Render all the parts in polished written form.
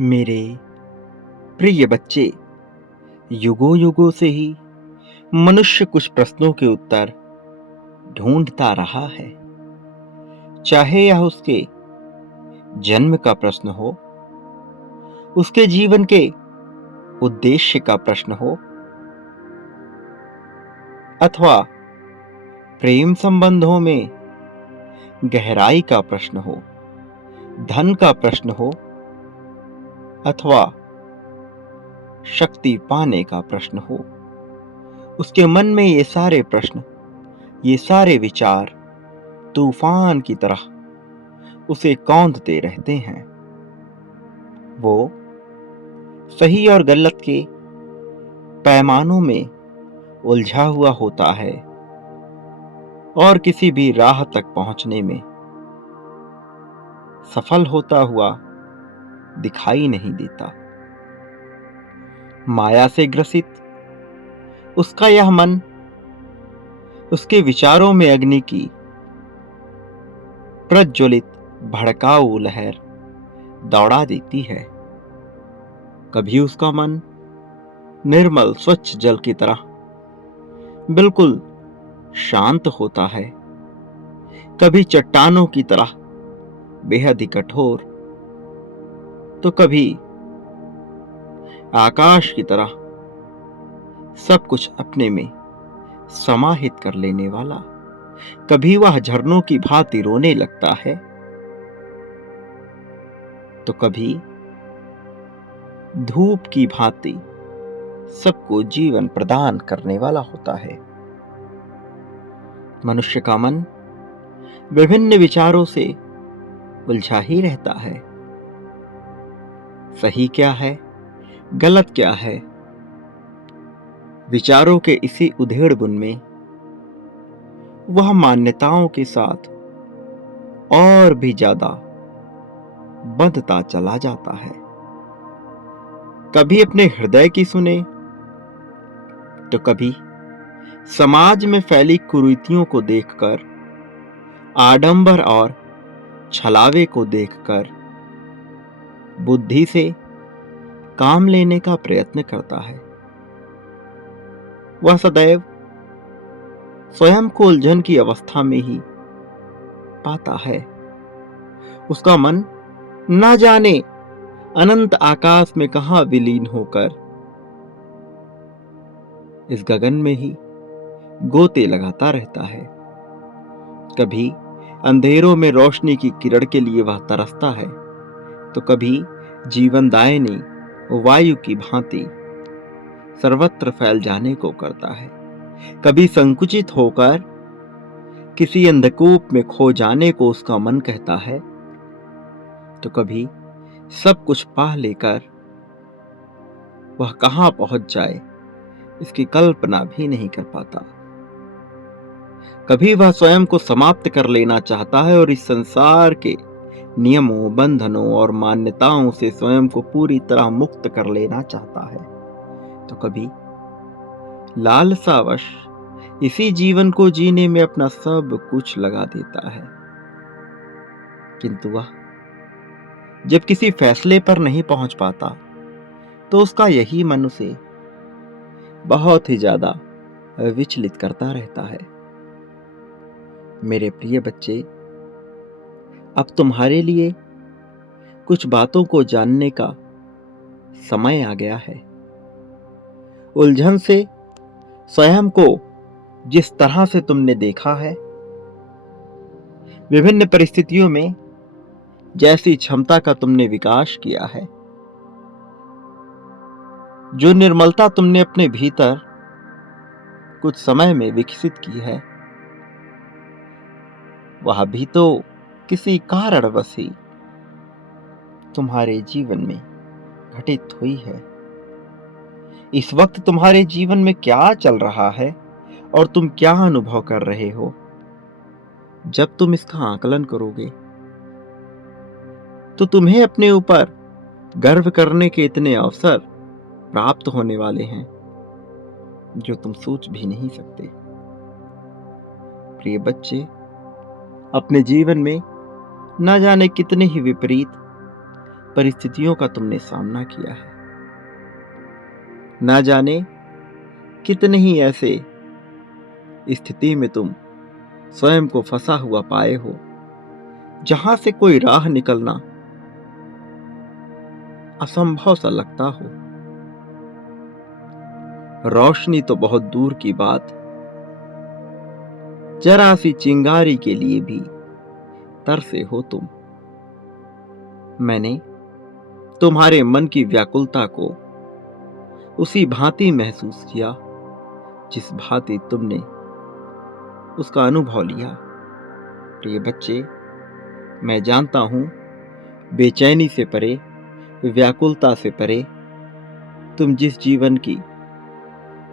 मेरे प्रिय बच्चे, युगों युगों से ही मनुष्य कुछ प्रश्नों के उत्तर ढूंढता रहा है। चाहे यह उसके जन्म का प्रश्न हो, उसके जीवन के उद्देश्य का प्रश्न हो, अथवा प्रेम संबंधों में गहराई का प्रश्न हो, धन का प्रश्न हो, अथवा शक्ति पाने का प्रश्न हो। उसके मन में ये सारे प्रश्न, ये सारे विचार तूफान की तरह उसे कौंधते रहते हैं। वो सही और गलत के पैमानों में उलझा हुआ होता है और किसी भी राह तक पहुंचने में सफल होता हुआ दिखाई नहीं देता। माया से ग्रसित उसका यह मन उसके विचारों में अग्नि की प्रज्वलित भड़काऊ लहर दौड़ा देती है। कभी उसका मन निर्मल स्वच्छ जल की तरह बिल्कुल शांत होता है, कभी चट्टानों की तरह बेहद ही कठोर, तो कभी आकाश की तरह सब कुछ अपने में समाहित कर लेने वाला। कभी वह झरनों की भांति रोने लगता है, तो कभी धूप की भांति सबको जीवन प्रदान करने वाला होता है। मनुष्य का मन विभिन्न विचारों से उलझा ही रहता है। सही क्या है, गलत क्या है, विचारों के इसी उधेड़-बुन में वह मान्यताओं के साथ और भी ज्यादा बंधता चला जाता है। कभी अपने हृदय की सुने, तो कभी समाज में फैली कुरीतियों को देखकर, आडंबर और छलावे को देखकर बुद्धि से काम लेने का प्रयत्न करता है। वह सदैव स्वयं को उलझन की अवस्था में ही पाता है। उसका मन ना जाने अनंत आकाश में कहां विलीन होकर इस गगन में ही गोते लगाता रहता है। कभी अंधेरों में रोशनी की किरण के लिए वह तरसता है, तो कभी जीवनदायिनी वायु की भांति सर्वत्र फैल जाने को करता है। कभी संकुचित होकर किसी अंधकूप में खो जाने को उसका मन कहता है, तो कभी सब कुछ पा लेकर वह कहां पहुंच जाए इसकी कल्पना भी नहीं कर पाता। कभी वह स्वयं को समाप्त कर लेना चाहता है और इस संसार के नियमों, बंधनों और मान्यताओं से स्वयं को पूरी तरह मुक्त कर लेना चाहता है, तो कभी लालसावश इसी जीवन को जीने में अपना सब कुछ लगा देता है। किंतु वह जब किसी फैसले पर नहीं पहुंच पाता, तो उसका यही मन उसे बहुत ही ज्यादा विचलित करता रहता है। मेरे प्रिय बच्चे, अब तुम्हारे लिए कुछ बातों को जानने का समय आ गया है। उलझन से स्वयं को जिस तरह से तुमने देखा है, विभिन्न परिस्थितियों में जैसी क्षमता का तुमने विकास किया है, जो निर्मलता तुमने अपने भीतर कुछ समय में विकसित की है, वह भी तो किसी कारणवश ही तुम्हारे जीवन में घटित हुई है। इस वक्त तुम्हारे जीवन में क्या चल रहा है और तुम क्या अनुभव कर रहे हो, जब तुम इसका आकलन करोगे, तो तुम्हें अपने ऊपर गर्व करने के इतने अवसर प्राप्त होने वाले हैं जो तुम सोच भी नहीं सकते। प्रिय बच्चे, अपने जीवन में न जाने कितने ही विपरीत परिस्थितियों का तुमने सामना किया है। ना जाने कितने ही ऐसे स्थिति में तुम स्वयं को फंसा हुआ पाए हो, जहां से कोई राह निकलना असंभव सा लगता हो। रोशनी तो बहुत दूर की बात, जरा सी चिंगारी के लिए भी तरसे हो तुम। मैंने तुम्हारे मन की व्याकुलता को उसी भांति महसूस किया जिस भांति तुमने उसका अनुभव लिया। प्रिय बच्चे, मैं जानता हूं, बेचैनी से परे, व्याकुलता से परे, तुम जिस जीवन की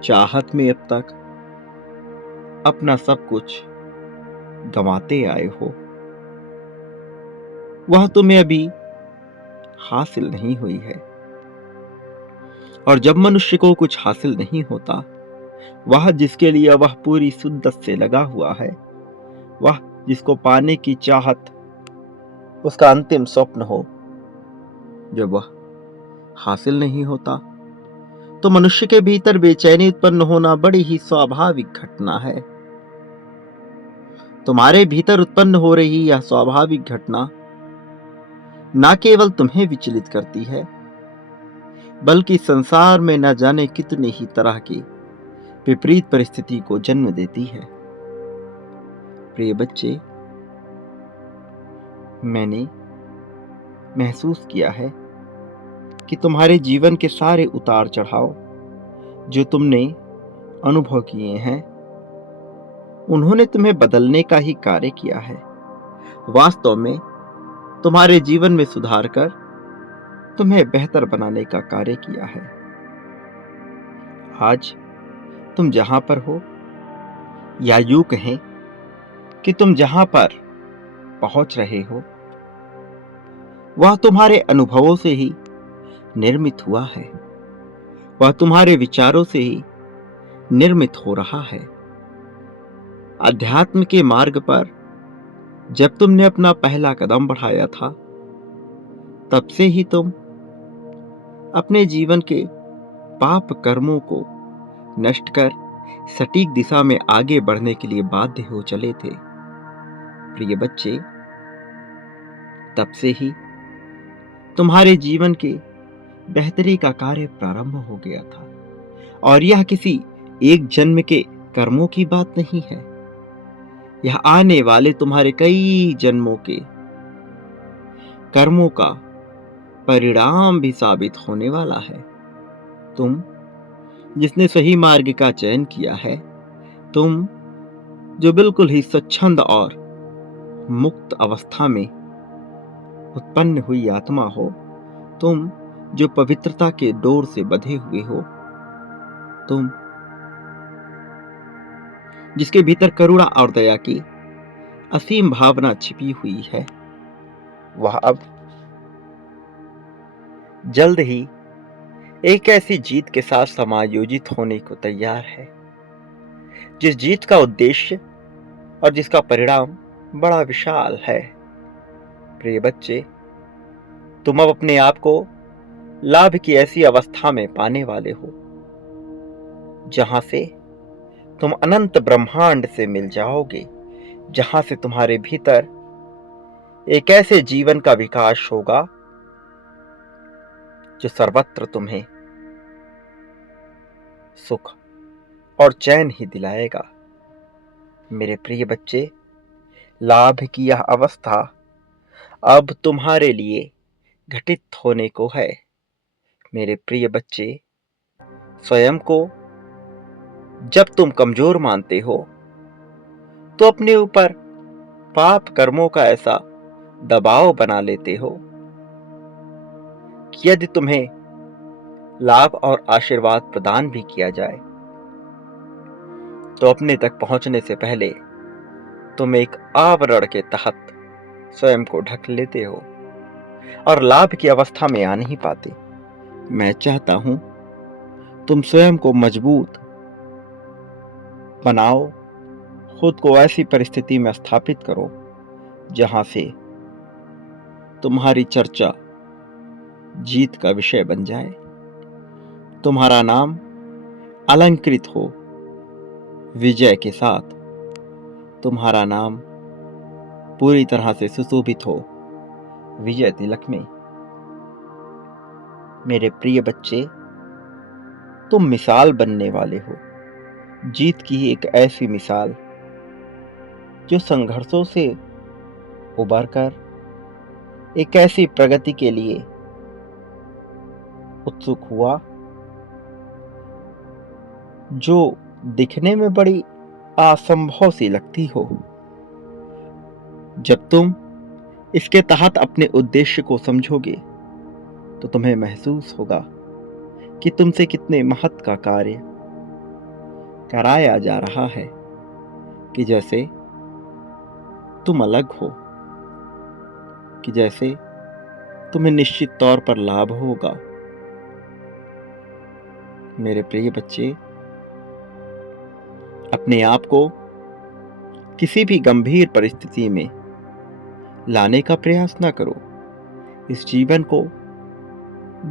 चाहत में अब तक अपना सब कुछ गंवाते आए हो, वह तुम्हें अभी हासिल नहीं हुई है। और जब मनुष्य को कुछ हासिल नहीं होता, वह जिसके लिए वह पूरी शिद्दत से लगा हुआ है, वह जिसको पाने की चाहत उसका अंतिम स्वप्न हो, जब वह हासिल नहीं होता, तो मनुष्य के भीतर बेचैनी उत्पन्न होना बड़ी ही स्वाभाविक घटना है। तुम्हारे भीतर उत्पन्न हो रही यह स्वाभाविक घटना न केवल तुम्हें विचलित करती है, बल्कि संसार में न जाने कितने ही तरह की विपरीत परिस्थिति को जन्म देती है। प्रिय बच्चे, मैंने महसूस किया है कि तुम्हारे जीवन के सारे उतार चढ़ाव जो तुमने अनुभव किए हैं, उन्होंने तुम्हें बदलने का ही कार्य किया है। वास्तव में तुम्हारे जीवन में सुधार कर तुम्हें बेहतर बनाने का कार्य किया है। आज तुम जहां पर हो, या यूं कहें कि तुम जहां पर पहुंच रहे हो, वह तुम्हारे अनुभवों से ही निर्मित हुआ है। वह तुम्हारे विचारों से ही निर्मित हो रहा है। अध्यात्म के मार्ग पर जब तुमने अपना पहला कदम बढ़ाया था, तब से ही तुम अपने जीवन के पाप कर्मों को नष्ट कर सटीक दिशा में आगे बढ़ने के लिए बाध्य हो चले थे। प्रिय बच्चे, तब से ही तुम्हारे जीवन के बेहतरी का कार्य प्रारंभ हो गया था। और यह किसी एक जन्म के कर्मों की बात नहीं है, यह आने वाले तुम्हारे कई जन्मों के कर्मों का परिणाम भी साबित होने वाला है। तुम जिसने सही मार्ग का चयन किया है, तुम जो बिल्कुल ही स्वच्छंद और मुक्त अवस्था में उत्पन्न हुई आत्मा हो, तुम जो पवित्रता के डोर से बंधे हुए हो, तुम जिसके भीतर करुणा और दया की असीम भावना छिपी हुई है, वह अब जल्द ही एक ऐसी जीत के साथ समायोजित होने को तैयार है, जिस जीत का उद्देश्य और जिसका परिणाम बड़ा विशाल है। प्रिय बच्चे, तुम अब अपने आप को लाभ की ऐसी अवस्था में पाने वाले हो, जहां से तुम अनंत ब्रह्मांड से मिल जाओगे, जहां से तुम्हारे भीतर एक ऐसे जीवन का विकास होगा जो सर्वत्र तुम्हें सुख और चैन ही दिलाएगा। मेरे प्रिय बच्चे, लाभ की यह अवस्था अब तुम्हारे लिए घटित होने को है। मेरे प्रिय बच्चे, स्वयं को जब तुम कमजोर मानते हो, तो अपने ऊपर पाप कर्मों का ऐसा दबाव बना लेते हो कि यदि तुम्हें लाभ और आशीर्वाद प्रदान भी किया जाए, तो अपने तक पहुंचने से पहले तुम एक आवरण के तहत स्वयं को ढक लेते हो और लाभ की अवस्था में आ नहीं पाते। मैं चाहता हूं तुम स्वयं को मजबूत बनाओ, खुद को ऐसी परिस्थिति में स्थापित करो जहां से तुम्हारी चर्चा जीत का विषय बन जाए। तुम्हारा नाम अलंकृत हो विजय के साथ, तुम्हारा नाम पूरी तरह से सुशोभित हो विजय तिलक में। मेरे प्रिय बच्चे, तुम मिसाल बनने वाले हो, जीत की एक ऐसी मिसाल जो संघर्षों से उबरकर एक ऐसी प्रगति के लिए उत्सुक हुआ जो दिखने में बड़ी असंभव सी लगती हो। जब तुम इसके तहत अपने उद्देश्य को समझोगे तो तुम्हें महसूस होगा कि तुमसे कितने महत्व का कार्य कराया जा रहा है, कि जैसे तुम अलग हो, कि जैसे तुम्हें निश्चित तौर पर लाभ होगा। मेरे प्रिय बच्चे, अपने आप को किसी भी गंभीर परिस्थिति में लाने का प्रयास ना करो। इस जीवन को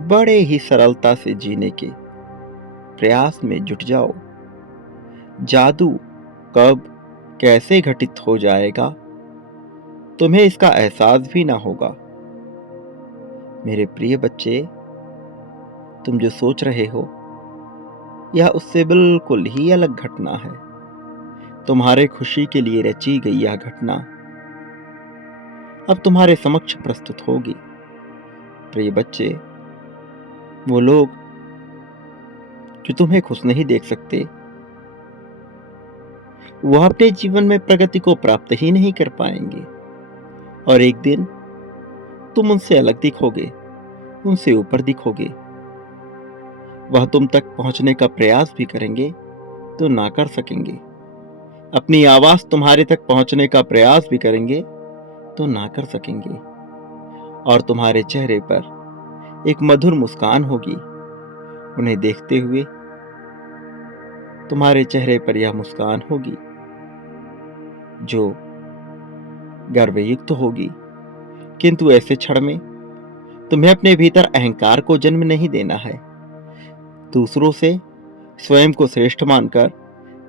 बड़े ही सरलता से जीने के प्रयास में जुट जाओ। जादू कब कैसे घटित हो जाएगा तुम्हें इसका एहसास भी ना होगा। मेरे प्रिय बच्चे, तुम जो सोच रहे हो यह उससे बिल्कुल ही अलग घटना है। तुम्हारे खुशी के लिए रची गई यह घटना अब तुम्हारे समक्ष प्रस्तुत होगी। प्रिय बच्चे, वो लोग जो तुम्हें खुश नहीं देख सकते, वह अपने जीवन में प्रगति को प्राप्त ही नहीं कर पाएंगे, और एक दिन तुम उनसे अलग दिखोगे, उनसे ऊपर दिखोगे। वह तुम तक पहुंचने का प्रयास भी करेंगे तो ना कर सकेंगे। अपनी आवाज तुम्हारे तक पहुंचने का प्रयास भी करेंगे तो ना कर सकेंगे। और तुम्हारे चेहरे पर एक मधुर मुस्कान होगी। उन्हें देखते हुए तुम्हारे चेहरे पर यह मुस्कान होगी जो गर्वयुक्त होगी। किंतु ऐसे क्षण में तुम्हें अपने भीतर अहंकार को जन्म नहीं देना है। दूसरों से स्वयं को श्रेष्ठ मानकर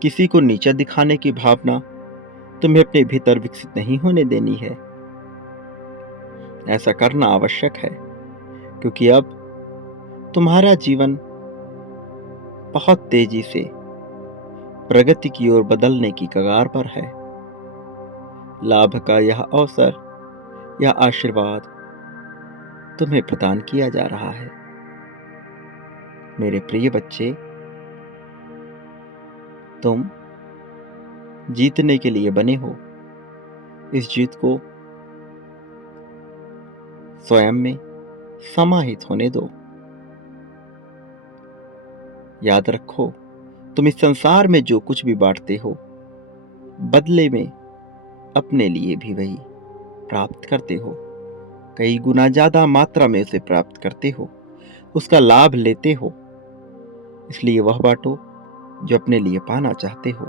किसी को नीचा दिखाने की भावना तुम्हें अपने भीतर विकसित नहीं होने देनी है। ऐसा करना आवश्यक है, क्योंकि अब तुम्हारा जीवन बहुत तेजी से प्रगति की ओर बदलने की कगार पर है। लाभ का यह अवसर, यह आशीर्वाद तुम्हें प्रदान किया जा रहा है। मेरे प्रिय बच्चे, तुम जीतने के लिए बने हो। इस जीत को स्वयं में समाहित होने दो। याद रखो, तुम इस संसार में जो कुछ भी बांटते हो, बदले में अपने लिए भी वही प्राप्त करते हो। कई गुना ज्यादा मात्रा में उसे प्राप्त करते हो, उसका लाभ लेते हो। इसलिए वह बांटो जो अपने लिए पाना चाहते हो।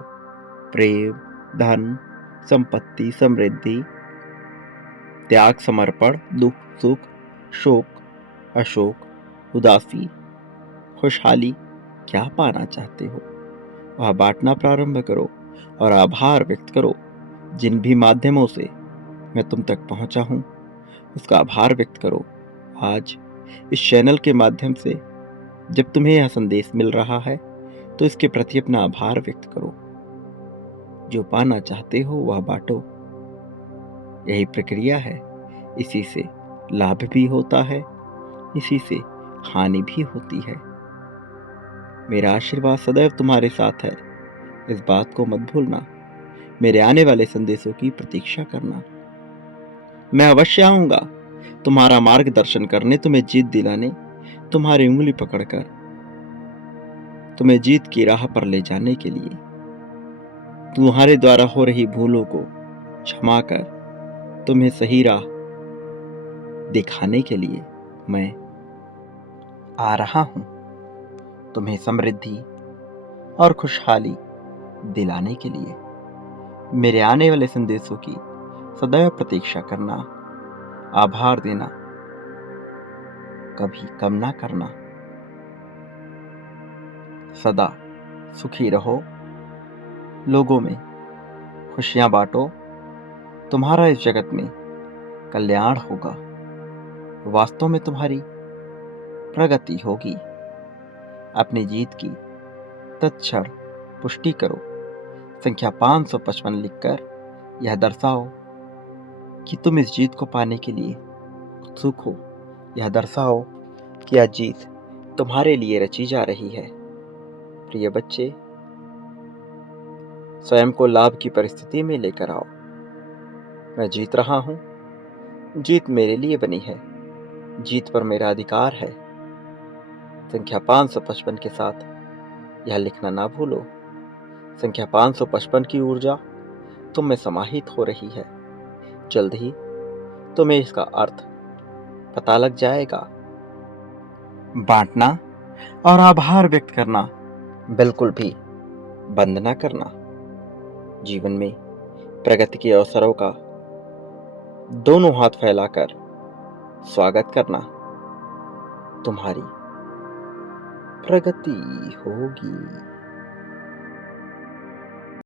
प्रेम, धन, संपत्ति, समृद्धि, त्याग, समर्पण, दुख, सुख, शोक, अशोक, उदासी, खुशहाली, क्या पाना चाहते हो वह बांटना प्रारंभ करो और आभार व्यक्त करो। जिन भी माध्यमों से मैं तुम तक पहुंचा हूं, उसका आभार व्यक्त करो। आज इस चैनल के माध्यम से जब तुम्हें यह संदेश मिल रहा है तो इसके प्रति अपना आभार व्यक्त करो। जो पाना चाहते हो वह बांटो। यही प्रक्रिया है। इसी से लाभ भी होता है, इसी से हानि भी होती है। मेरा आशीर्वाद सदैव तुम्हारे साथ है, इस बात को मत भूलना। मेरे आने वाले संदेशों की प्रतीक्षा करना। मैं अवश्य आऊंगा तुम्हारा मार्गदर्शन करने, तुम्हें जीत दिलाने, तुम्हारी उंगली पकड़कर तुम्हें जीत की राह पर ले जाने के लिए, तुम्हारे द्वारा हो रही भूलों को क्षमा कर तुम्हें सही राह दिखाने के लिए मैं आ रहा हूं। तुम्हें समृद्धि और खुशहाली दिलाने के लिए मेरे आने वाले संदेशों की सदैव प्रतीक्षा करना, आभार देना। कभी कम ना करना। सदा सुखी रहो, लोगों में खुशियां बांटो, तुम्हारा इस जगत में कल्याण होगा। वास्तव में तुम्हारी प्रगति होगी। अपनी जीत की तत्क्षण पुष्टि करो। संख्या 555 लिखकर यह दर्शाओ कि तुम इस जीत को पाने के लिए उत्सुक हो। यह दर्शाओ कि यह जीत तुम्हारे लिए रची जा रही है। प्रिय बच्चे, स्वयं को लाभ की परिस्थिति में लेकर आओ। मैं जीत रहा हूं, जीत मेरे लिए बनी है, जीत पर मेरा अधिकार है। संख्या 555 के साथ यह लिखना ना भूलो। संख्या 555 की ऊर्जा तुम में समाहित हो रही है। जल्द ही तुम्हें इसका अर्थ पता लग जाएगा। बांटना और आभार व्यक्त करना बिल्कुल भी बंद ना करना। जीवन में प्रगति के अवसरों का दोनों हाथ फैलाकर स्वागत करना। तुम्हारी प्रगति होगी।